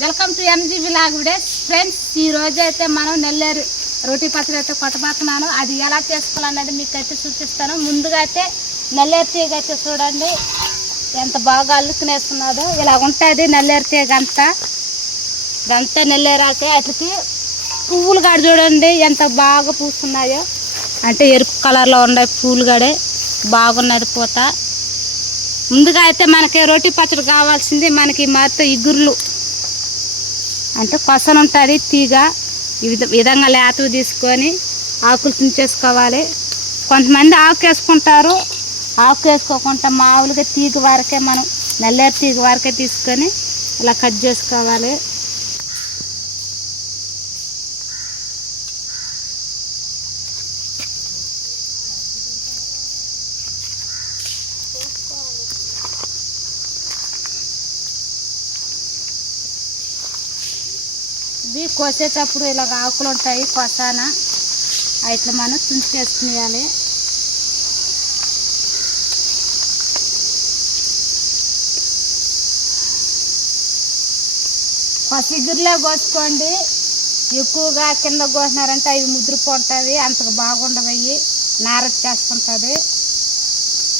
Welcome to MGB log videos friends ఈ రోజు అయితే మనం నెల్లేరు రోటీ పచ్చడి అయితే కొట్టబోతున్నాను. అది ఎలా చేసుకోవాలన్నది మీకు అయితే చూపిస్తాను. ముందుగా అయితే నెల్లేరు తీగ అయితే చూడండి. ఎంత బాగా అల్లుకునేస్తున్నదో ఇలా ఉంటుంది నెల్లేరు తీగ అంతా. ఇదంతా నెల్లేరు అయితే వాటికి పువ్వులు కాడ చూడండి. ఎంత బాగా పూస్తున్నాయో. అంటే ఎరుపు కలర్లో ఉన్నాయి పూలు కాడే బాగున్నది పూత. ముందుగా అయితే మనకి రోటీ పచ్చడి కావాల్సింది మనకి మొత్తం ఇగుర్లు. అంటే కొసలు ఉంటుంది తీగ. ఈ విధ- విధంగా లేతవి తీసుకొని ఆకులు తుంచేసుకోవాలి. కొంతమంది ఆకు వేసుకుంటారు. ఆకు వేసుకోకుండా మామూలుగా తీగ వరకే మనం నల్లేరు తీగ వరకే తీసుకొని ఇలా కట్ చేసుకోవాలి. ఇవి కోసేటప్పుడు ఇలాగ ఆకులు ఉంటాయి కొసాన. ఇట్లా మనం తుంచేసుకునేయాలి పసిగురులే కోసుకోండి. ఎక్కువగా కింద కోసినారంటే అవి ముద్రపోతుంది అంతకు బాగుండదు అవి నార చేసుకుంటుంది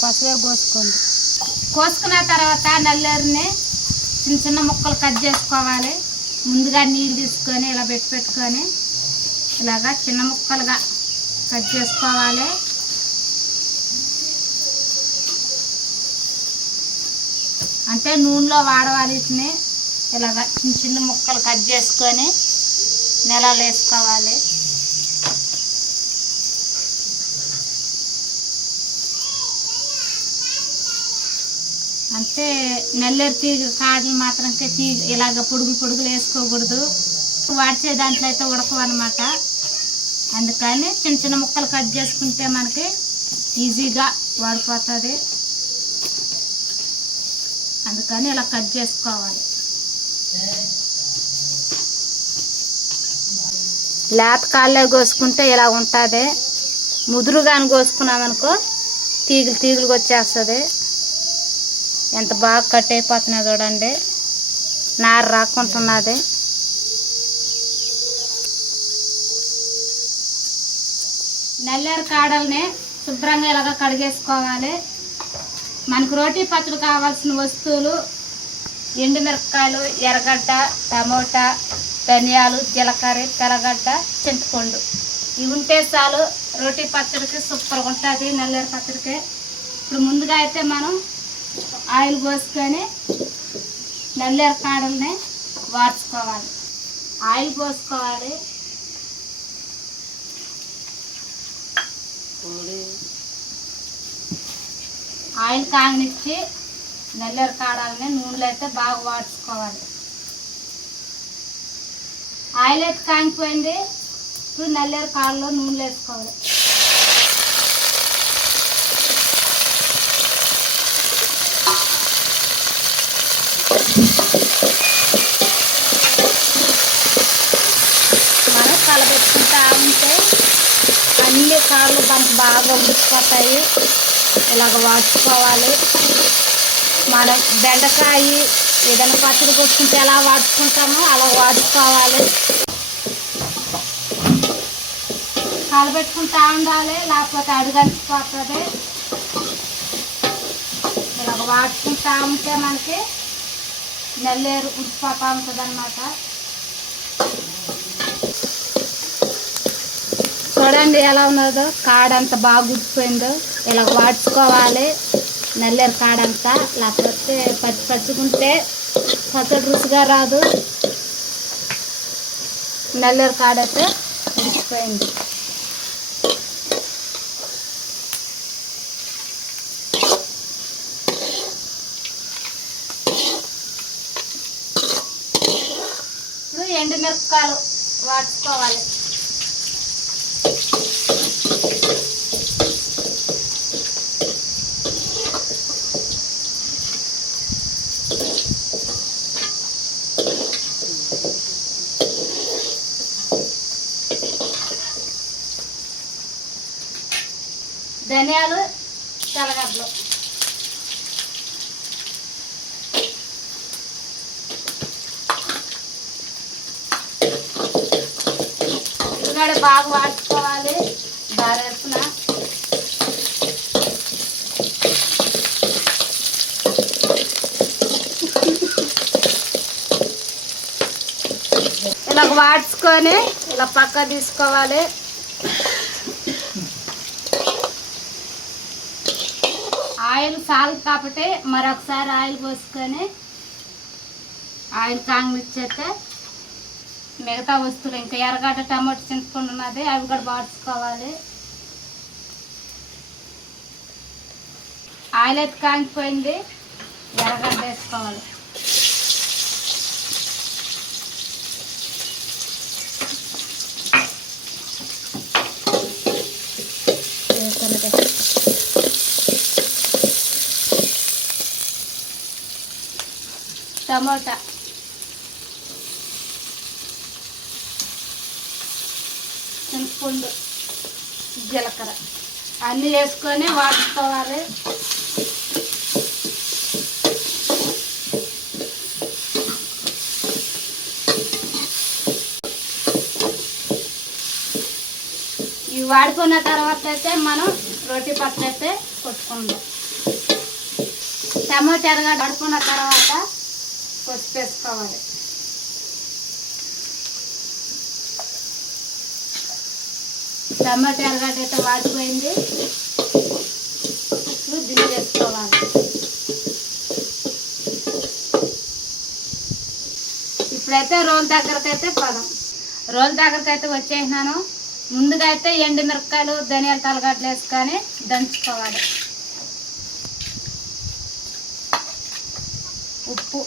కొసవే కోసుకోండి. కోసుకున్న తర్వాత నల్లేరుని చిన్న చిన్న ముక్కలు కట్ చేసుకోవాలి. ముందుగా నీళ్ళు తీసుకొని ఇలా పెట్టి పెట్టుకొని ఇలాగా చిన్న ముక్కలుగా కట్ చేసుకోవాలి. అంటే నూనెలో వాడవాలి వీటిని. ఇలాగా చిన్న చిన్న ముక్కలు కట్ చేసుకొని నెలలు వేసుకోవాలి. అంటే నెల్లేరు తీగ కాడలు మాత్రం తీగ ఇలాగ పొడుగులు పొడుగులు వేసుకోకూడదు. వాడిచే దాంట్లో అయితే ఉడకవన్నమాట అందుకని చిన్న చిన్న ముక్కలు కట్ చేసుకుంటే మనకి ఈజీగా వాడిపోతుంది. అందుకని ఇలా కట్ చేసుకోవాలి. లేత కాళ్ళే కోసుకుంటే ఇలా ఉంటుంది. ముదురుగాని కోసుకున్నామనుకో తీగులు తీగులుగా వచ్చేస్తుంది. ఎంత బాగా కట్ అయిపోతున్నా చూడండి. నార రాకుంటున్నది. నల్లేరు కాడల్ని శుభ్రంగా ఇలాగ కడిగేసుకోవాలి. మనకు రోటీ పచ్చడి కావాల్సిన వస్తువులు ఎండుమిరపకాయలు ఎర్రగడ్డ టమోటా ధనియాలు జీలకర్ర తెల్లగడ్డ చింతపండు. ఇవి ఉంటే చాలు రోటీ పచ్చడికి సూపర్గా ఉంటుంది నల్లేరు పచ్చడికి. ఇప్పుడు ముందుగా అయితే మనం ఆయిల్ పోసుకొని నల్లేరు కాడల్ని వాడ్చుకోవాలి ఆయిల్ పోసుకోవాలి. ఆయిల్ కాగనిచ్చి నల్లేరు కాడాలని నూనెలో అయితే బాగా వాడ్చుకోవాలి ఆయిల్ అయితే కాగిపోయింది. ఇప్పుడు నల్లేరు కాడలో నూనెలు వేసుకోవాలి మనం కలబెట్టుకుంటా ఉంటే అన్ని దానికి బాగా ఉడికిపోతాయి ఇలాగ వాడుకోవాలి. మనం బెండకాయ ఏదైనా పచ్చడి కొట్టుకుంటే ఎలా వాడుకుంటామో అలా వాడుకోవాలి. కలబెట్టుకుంటా ఉండాలి లేకపోతే అడుగనిపోతుంది ఇలాగ వాడుకుంటా ఉంటే మనకి నెల్లేరు ఉడికిపోతూ ఉంటుంది అన్నమాట చూడండి ఎలా ఉన్నదో. కాడ అంత బాగా గుర్తిపోయిందో. ఇలా వాడ్చుకోవాలి నల్లేరు కాడంతా లేకపోతే పచ్చి పచ్చుకుంటే పచ్చడి రుచిగా రాదు. నల్లేరు కాడైతే ఉడికిపోయింది ఇప్పుడు ఎండుమిరపకాయలు వాడుకోవాలి. ధనియాలు తెల్లగడ్డలు ఉల్లిగడ్డ బాగా వాడుకోవాలి బారేపున. ఇలా వాడ్చుకొని ఇలా పక్క తీసుకోవాలి. ఆయిల్ సాల్ కాబట్టి మరొకసారి ఆయిల్ పోసుకొని ఆయిల్ కాంగిచ్చేస్తే మిగతా వస్తువులు ఇంకా ఎర్రగడ్డ టమాటో చింతపండు ఉన్నది అవి కూడా వాడుకోవాలి ఆయిల్ అయితే కాంగిపోయింది ఎర్రగడ్డ వేసుకోవాలి. టమోటా. చింతపండు జీలకర్ర. అన్నీ వేసుకొని వాడుకోవాలి. ఇవి వాడుకున్న తర్వాత అయితే మనం రోటి పచ్చడి అయితే కొట్టుకుందాం. టమాటా వాడుకున్న తర్వాత పసుపు వేసుకోవాలి టమాటా ఎరగడ్డ అయితే వాడిపోయింది. ఇప్పుడు దిండి వేసుకోవాలి. ఇప్పుడైతే రోల్ దగ్గరకు అయితే పదం. రోల్ దగ్గరకు అయితే వచ్చేసినాను. ముందుగా అయితే ఎండు మిరపకాయలు ధనియాల తలగడ్డలు వేసుకొని దంచుకోవాలి. ఉప్పు.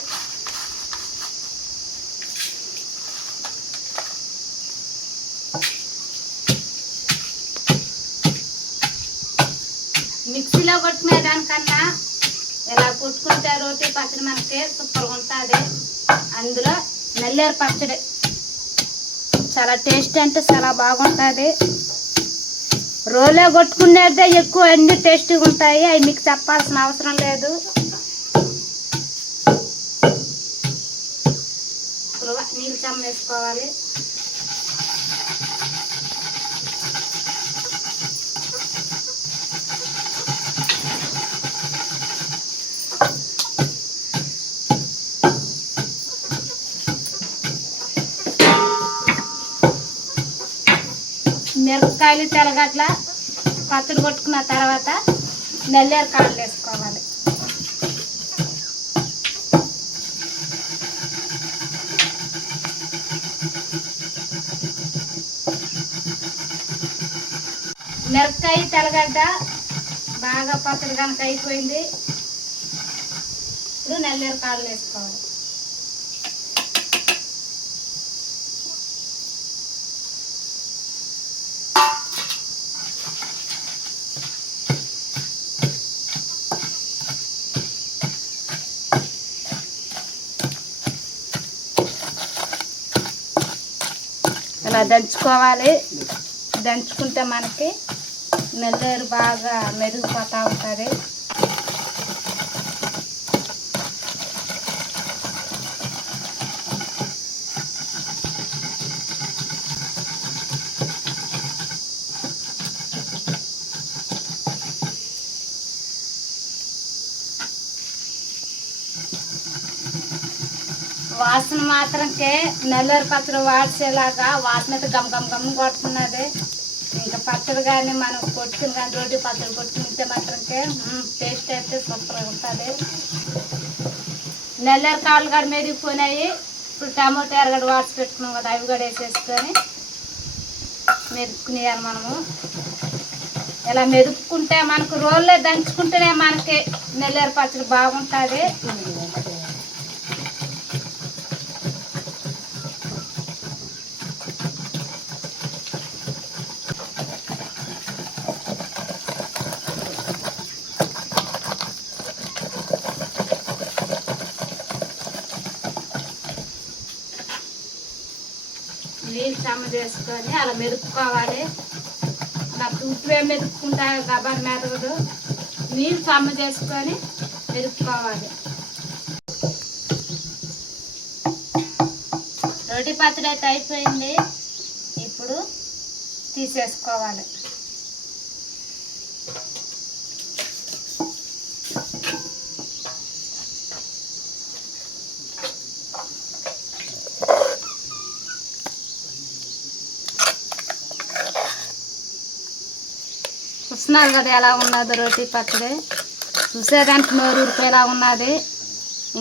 మిక్సీలో కొట్టుకునే దానికన్నా ఇలా కొట్టుకుంటే రోటీ పచ్చడి మనకి సూపర్గా ఉంటుంది. అందులో నల్లేరు పచ్చడి చాలా టేస్ట్ అంటే చాలా బాగుంటుంది. రోలే కొట్టుకునేదే ఎక్కువ అన్ని టేస్టీగా ఉంటాయి. అవి మీకు చెప్పాల్సిన అవసరం లేదు. ఇప్పుడు నీళ్ళు చమ్మ వేసుకోవాలి మిరపకాయలు తెల్లగట్ల పచ్చడి కొట్టుకున్న తర్వాత నల్లేరు కాళ్ళు వేసుకోవాలి. మిరపకాయ తెలగడ్డ బాగా పచ్చడి కనుక అయిపోయింది. ఇప్పుడు నల్లేరు కాళ్ళు వేసుకోవాలి. ఇట్లా దంచుకోవాలి. దంచుకుంటే మనకి నెల్లూరు బాగా మెరుగుపోతూ ఉంటుంది. వాసన మాత్రంకే నెల్లూరు పచ్చడి వాడిసేలాగా వాసన అయితే గమ్ గమ్ గమ్ కొడుతున్నది. ఇంకా పచ్చడి కానీ మనం కొట్టుకుని కానీ రోడ్డు పచ్చడి కొట్టుకుంటే మాత్రంకే టేస్ట్ అయితే సూపర్గా ఉంటుంది. నెల్లూరు కాళ్ళు కూడా మెరిగిపోయినాయి. ఇప్పుడు టమాటో ఎరగడ వాడిసి పెట్టుకున్నాం కదా అవి కూడా వేసేసుకొని మెరుపుకునేయాలి మనము. ఇలా మెదుపుకుంటే మనకు రోల్లో దంచుకుంటేనే మనకి నెల్లేరు పచ్చడి బాగుంటుంది. శ్రమ చేసుకొని అలా మెదుపుకోవాలి. నాకు ఉప్పువే మెదుపుకుంటా గబార్ మెదగదు నీళ్ళు శ్రమ చేసుకొని మెదుపుకోవాలి. రొట్టి పచ్చడి అయితే అయిపోయింది. ఇప్పుడు తీసేసుకోవాలి. చూస్తున్నారు కదా ఎలా ఉన్నది రోటీ పచ్చడి. చూసేదానికి నోరు ఊరిపోయేలా ఉన్నది.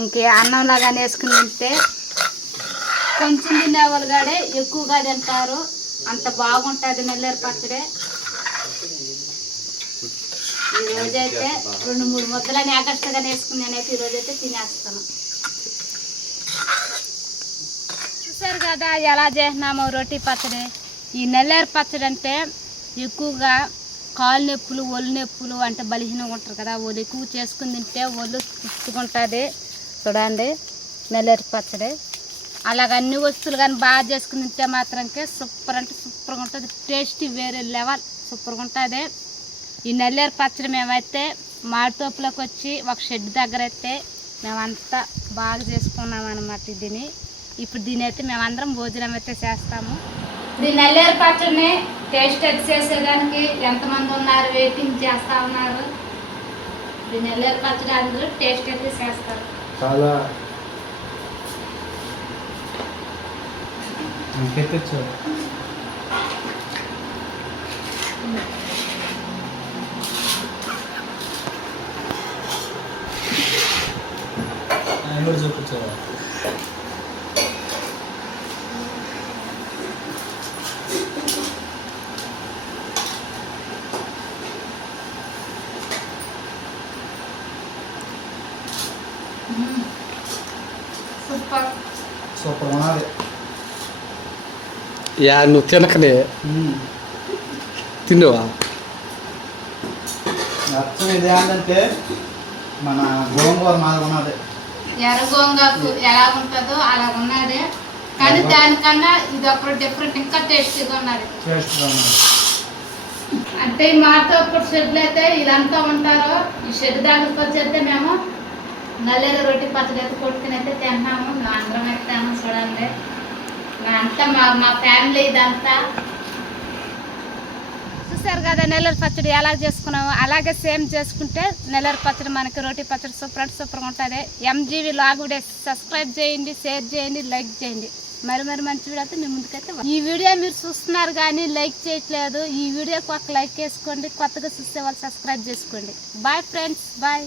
ఇంక అన్నంలాగా వేసుకుని తింటే కొంచెం తినేవాళ్ళు కాడే ఎక్కువగా తింటారు. అంత బాగుంటుంది నెల్లేరు పచ్చడి. ఈరోజైతే రోజైతే రెండు మూడు ముద్దలని ఆగస్టుగా వేసుకుని నేనైతే ఈరోజైతే రోజైతే తినేస్తాను. చూసారు కదా ఎలా చేసినామో రోటీ పచ్చడి. ఈ నెల్లేరు పచ్చడి అంటే ఎక్కువగా కాలు నొప్పులు ఒళ్ళు నొప్పులు అంటే బలహీనంగా ఉంటారు కదా ఒళ్ళు ఎక్కువ చేసుకుని తింటే ఒళ్ళు పుచ్చుకుంటుంది. చూడండి నెల్లేరు పచ్చడి. అలాగ అన్ని వస్తువులు కానీ బాగా చేసుకుని తింటే మాత్రంకే సూపర్ అంటే సూపర్గా ఉంటుంది. టేస్ట్ వేరే లెవెల్ సూపర్గా ఉంటుంది. ఈ నెల్లేరు పచ్చడి మేమైతే మాడితోపులోకి వచ్చి ఒక షెడ్ దగ్గర అయితే మేమంతా బాగా చేసుకున్నాం అనమాట దీన్ని ఇప్పుడు దీని అయితే మేమందరం భోజనం అయితే చేస్తాము. ఇప్పుడు ఈ నెల్లేరు పచ్చడిని టేస్ట్ అది చేసేదానికి ఎంతమంది ఉన్నారు వెయిటింగ్ చేస్తా ఉన్నారు. ఈ నెల్లేరు పచ్చడి అందరూ టేస్ట్ అయితే చేస్తారు. చాలా ఆయన కూడా చూపించావా సూపర్ సూపర్ ఉన్నది యా నువ్వు తినకనే తిన్నావా అర్థం ఇది ఏంటంటే మన గోంగూర మాది ఉన్నది ఎర్రగోంగాకు ఎలా ఉంటుందో అలా ఉన్నది కానీ దానికన్నా ఇది ఒకటి డిఫరెంట్ ఇంకా టేస్టీగా ఉన్నది టేస్ట్ ఉన్నది అంటే మాతో ఇప్పుడు షెడ్లు అయితే ఇదంతా ఉంటారు ఈ షెడ్ దగ్గరకు వచ్చేస్తే మేము నల్లేరు రొట్టి పచ్చడి అయితే కొట్టుకుని అయితే తింటాము మా అందరం అయితే చూడండి మా అంతా మా మా ఫ్యామిలీ ఇదంతా. చూసారు కదా నెల్లూరు పచ్చడి ఎలా చేసుకున్నాము? అలాగే సేమ్ చేసుకుంటే నెల్లూరు పచ్చడి మనకి రోటి పచ్చడి సూపర్ అంటే సూపర్గా ఉంటుంది. ఎంజీవి లాగుడే సబ్స్క్రైబ్ చేయండి షేర్ చేయండి లైక్ చేయండి. మరి మరి మంచి వీడియో అయితే మీ ముందుకైతే ఈ వీడియో మీరు చూస్తున్నారు కానీ లైక్ చేయట్లేదు. ఈ వీడియోకి ఒక లైక్ వేసుకోండి కొత్తగా చూసే వాళ్ళు సబ్స్క్రైబ్ చేసుకోండి. Bye friends bye